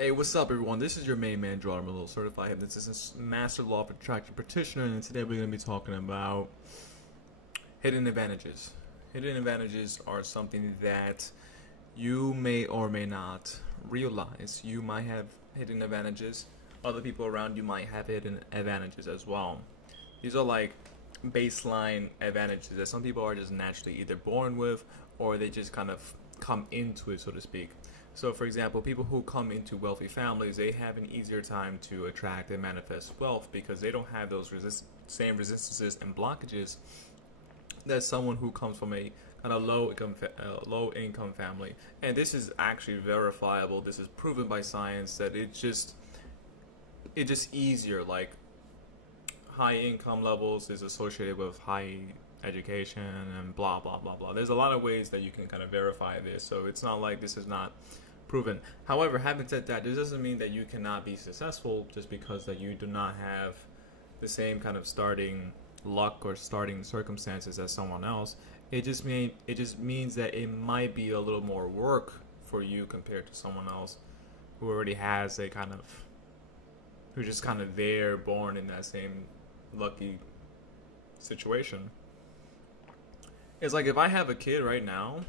Hey, what's up, everyone? This is your main man, Gerardo Morillo, certified hypnotist, master law of attraction practitioner, and today we're going to be talking about hidden advantages. Hidden advantages are something that you may or may not realize. You might have hidden advantages. Other people around you might have hidden advantages as well. These are like baseline advantages that some people are just naturally either born with or they just kind of come into it, so to speak. So, for example, people who come into wealthy families, they have an easier time to attract and manifest wealth because they don't have those same resistances and blockages that someone who comes from a kind of low income family. And this is actually verifiable. This is proven by science that it's just easier. Like high income levels is associated with high education and blah blah blah blah. There's a lot of ways that you can kind of verify this, so it's not like this is not proven. However, having said that, this doesn't mean that you cannot be successful just because that you do not have the same kind of starting luck or starting circumstances as someone else. It just means that it might be a little more work for you compared to someone else who already has a kind of who's just kind of there, born in that same lucky situation. It's like if I have a kid right now,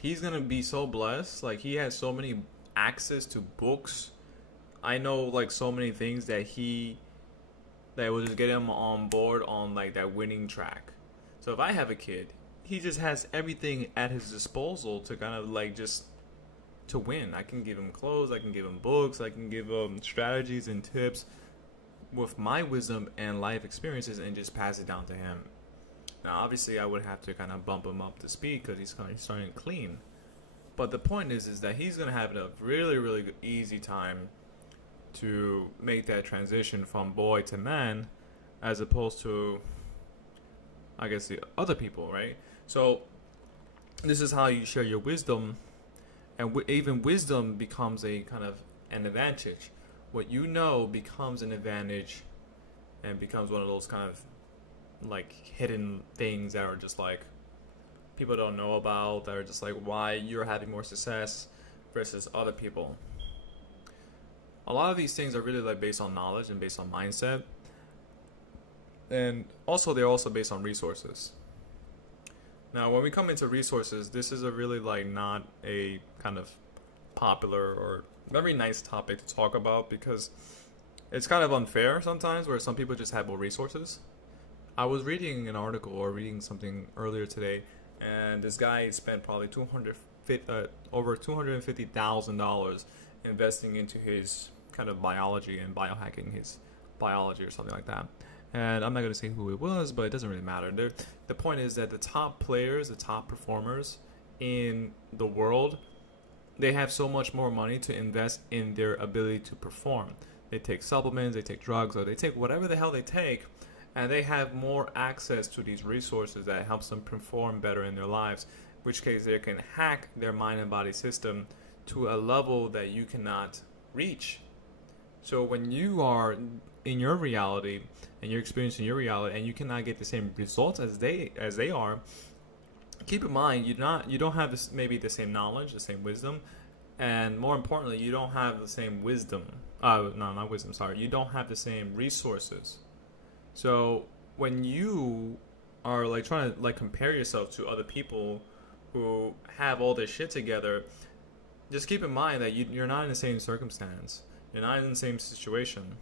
he's gonna be so blessed. Like he has so many access to books. I know like so many things that will just get him on board on like that winning track. So if I have a kid, he just has everything at his disposal to kind of like just to win. I can give him clothes, I can give him books, I can give him strategies and tips with my wisdom and life experiences and just pass it down to him. Now, obviously, I would have to kind of bump him up to speed because he's kind of starting clean. But the point is that he's going to have a really, really easy time to make that transition from boy to man as opposed to, I guess, the other people, right? So this is how you share your wisdom, and even wisdom becomes a kind of an advantage. What you know becomes an advantage and becomes one of those kind of like hidden things that are just like people don't know about, that are just like why you're having more success versus other people. A lot of these things are really like based on knowledge and based on mindset, and also they're also based on resources. Now when we come into resources, this is a really like not a kind of popular or very nice topic to talk about because it's kind of unfair sometimes where some people just have more resources. I was reading an article or reading something earlier today, and this guy spent probably over $250,000 investing into his kind of biology and biohacking his biology or something like that. And I'm not going to say who it was, but it doesn't really matter. The point is that the top players, the top performers in the world, they have so much more money to invest in their ability to perform. They take supplements, they take drugs, or they take whatever the hell they take, and they have more access to these resources that helps them perform better in their lives, in which case they can hack their mind and body system to a level that you cannot reach. So when you are in your reality and you're experiencing your reality and you cannot get the same results as they are, keep in mind you don't have maybe the same knowledge, the same wisdom, and more importantly, you don't have the same wisdom. No, not wisdom. Sorry, you don't have the same resources. So when you are like trying to like compare yourself to other people who have all this shit together, just keep in mind that you're not in the same circumstance. You're not in the same situation.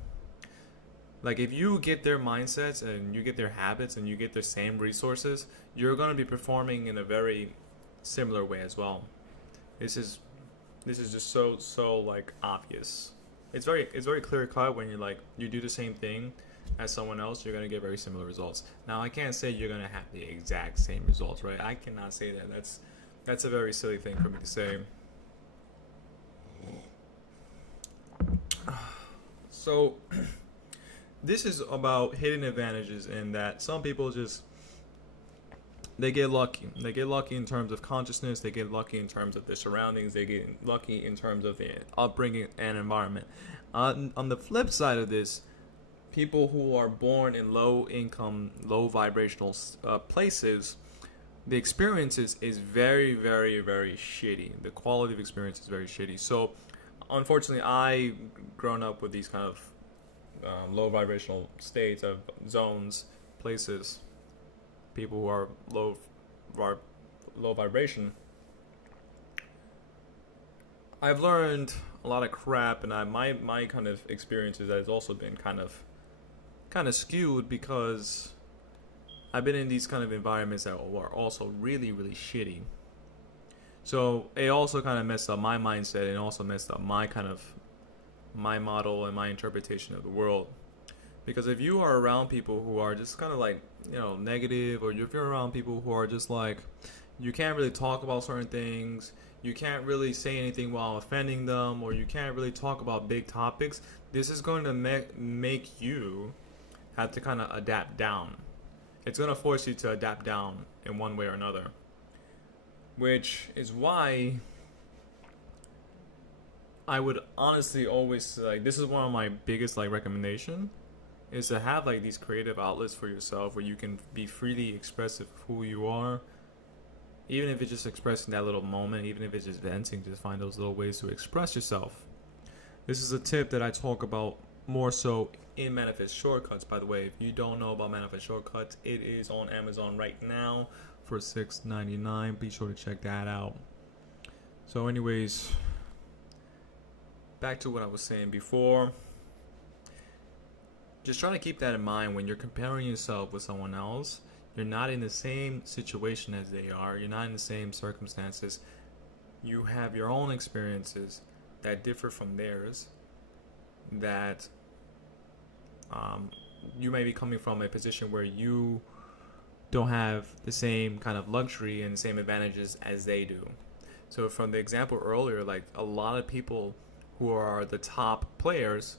Like if you get their mindsets and you get their habits and you get their same resources, you're going to be performing in a very similar way as well. This is just so like obvious. It's very clear cut when you do the same thing as someone else, you're going to get very similar results. Now, I can't say you're going to have the exact same results, right? I cannot say that. That's a very silly thing for me to say. So, this is about hidden advantages in that some people they get lucky. They get lucky in terms of consciousness. They get lucky in terms of their surroundings. They get lucky in terms of their upbringing and environment. On the flip side of this, people who are born in low income, low vibrational places, the experiences is very, very, very shitty. The quality of experience is very shitty. So unfortunately, I grown up with these kind of low vibrational states of zones, places, people who are low vibration. I've learned a lot of crap, and my kind of experiences has also been kind of skewed because I've been in these kind of environments that are also really really shitty. So it also kind of messed up my mindset and also messed up my model and my interpretation of the world. Because if you are around people who are just kind of like, negative, or if you're around people who are just like, you can't really talk about certain things, you can't really say anything while offending them, or you can't really talk about big topics, this is going to make you have to kind of adapt down. It's going to force you to adapt down in one way or another. Which is why I would honestly always, like, this is one of my biggest, like, recommendation, is to have, like, these creative outlets for yourself where you can be freely expressive of who you are. Even if it's just expressing that little moment, even if it's just venting, just find those little ways to express yourself. This is a tip that I talk about more so in Manifest Shortcuts, by the way. If you don't know about Manifest Shortcuts, it is on Amazon right now for $6.99. Be sure to check that out. So anyways, back to what I was saying before. Just try to keep that in mind when you're comparing yourself with someone else. You're not in the same situation as they are. You're not in the same circumstances. You have your own experiences that differ from theirs. That you may be coming from a position where you don't have the same kind of luxury and the same advantages as they do. So from the example earlier, like a lot of people who are the top players,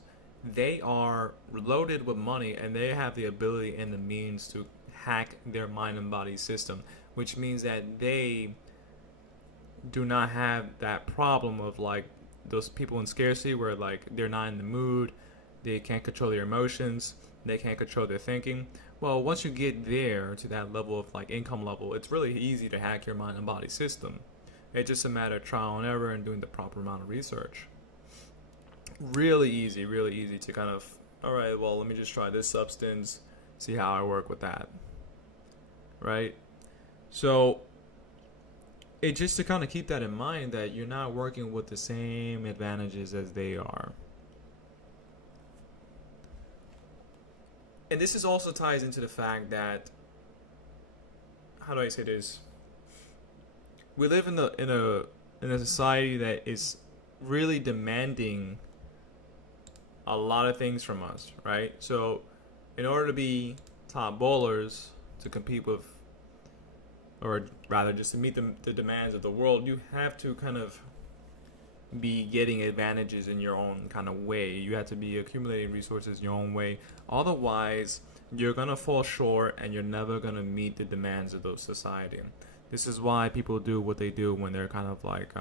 they are loaded with money and they have the ability and the means to hack their mind and body system, which means that they do not have that problem of like those people in scarcity where like they're not in the mood, they can't control their emotions, they can't control their thinking. Well, once you get there to that level of like income level, it's really easy to hack your mind and body system. It's just a matter of trial and error and doing the proper amount of research. Really easy to kind of, all right, well, let me just try this substance, see how I work with that. Right? So it's just to kind of keep that in mind that you're not working with the same advantages as they are. And this is also ties into the fact that, how do I say this? We live in a society that is really demanding a lot of things from us, right? So in order to be top bowlers, to compete with, or rather just to meet the demands of the world, you have to kind of be getting advantages in your own kind of way. You have to be accumulating resources in your own way. Otherwise, you're going to fall short and you're never going to meet the demands of those society. This is why people do what they do when they're kind of like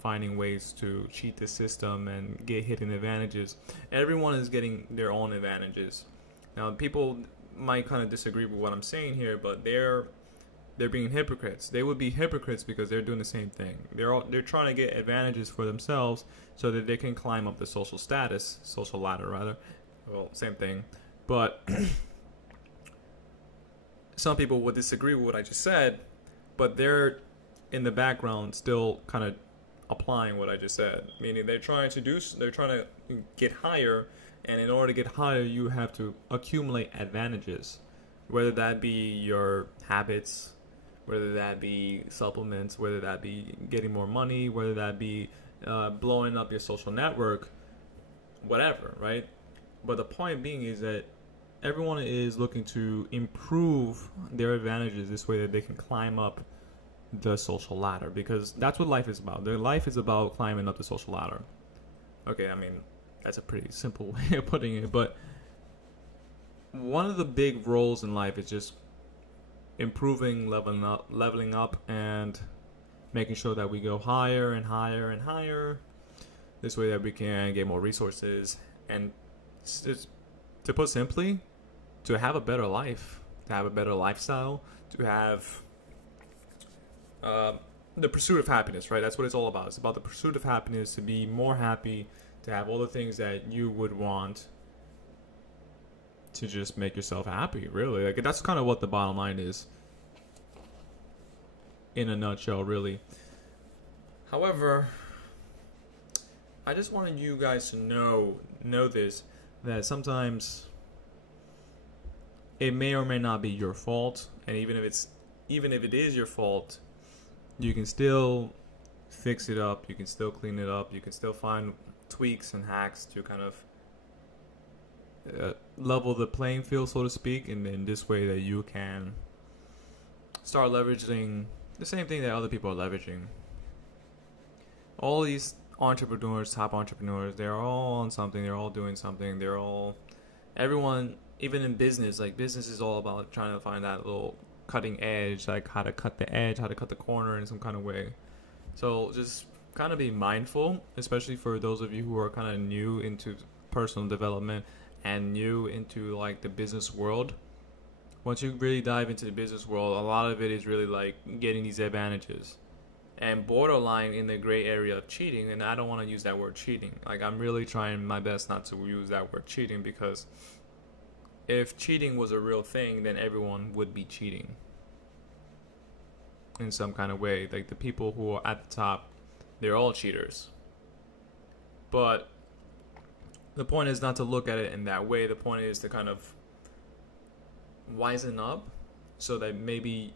finding ways to cheat the system and get hidden advantages. Everyone is getting their own advantages. Now, people might kind of disagree with what I'm saying here, but they're being hypocrites. They would be hypocrites because they're doing the same thing. They're trying to get advantages for themselves so that they can climb up the social ladder rather. Well, same thing. But some people would disagree with what I just said, but they're in the background still kind of applying what I just said. Meaning they're trying to get higher, and in order to get higher, you have to accumulate advantages, whether that be your habits, whether that be supplements, whether that be getting more money, whether that be blowing up your social network, whatever, right? But the point being is that everyone is looking to improve their advantages this way that they can climb up the social ladder, because that's what life is about. Their life is about climbing up the social ladder. Okay, I mean, that's a pretty simple way of putting it, but one of the big roles in life is just improving, leveling up, and making sure that we go higher and higher and higher. This way that we can get more resources, and just, to put simply, to have a better life, to have a better lifestyle, to have the pursuit of happiness, right? That's what it's all about. It's about the pursuit of happiness, to be more happy, to have all the things that you would want, to just make yourself happy, really. Like, that's kind of what the bottom line is, in a nutshell, really. However, I just wanted you guys to know this, that sometimes it may or may not be your fault, and even if it is your fault, you can still fix it up, you can still clean it up, you can still find tweaks and hacks to kind of level the playing field, so to speak, and in this way that you can start leveraging the same thing that other people are leveraging. All these entrepreneurs, top entrepreneurs, they're all on something, they're all doing something, everyone, even in business, like, business is all about trying to find that little cutting edge, like how to cut the edge, how to cut the corner in some kind of way. So just kind of be mindful, especially for those of you who are kind of new into personal development and new into like the business world. Once you really dive into the business world, a lot of it is really like getting these advantages and borderline in the gray area of cheating. And I don't want to use that word cheating. Like, I'm really trying my best not to use that word cheating, because if cheating was a real thing, then everyone would be cheating in some kind of way. Like, the people who are at the top, they're all cheaters. But the point is not to look at it in that way. The point is to kind of wisen up, so that maybe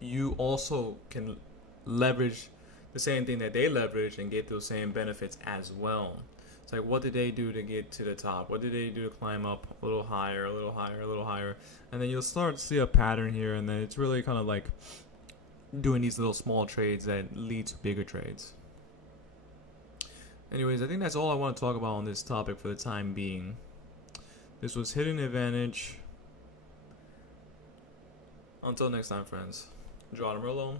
you also can leverage the same thing that they leverage and get those same benefits as well. It's like, what did they do to get to the top? What did they do to climb up a little higher, a little higher, a little higher? And then you'll start to see a pattern here, and then it's really kind of like doing these little small trades that lead to bigger trades. Anyways, I think that's all I want to talk about on this topic for the time being. This was Hidden Advantage. Until next time, friends. Gerardo Morillo.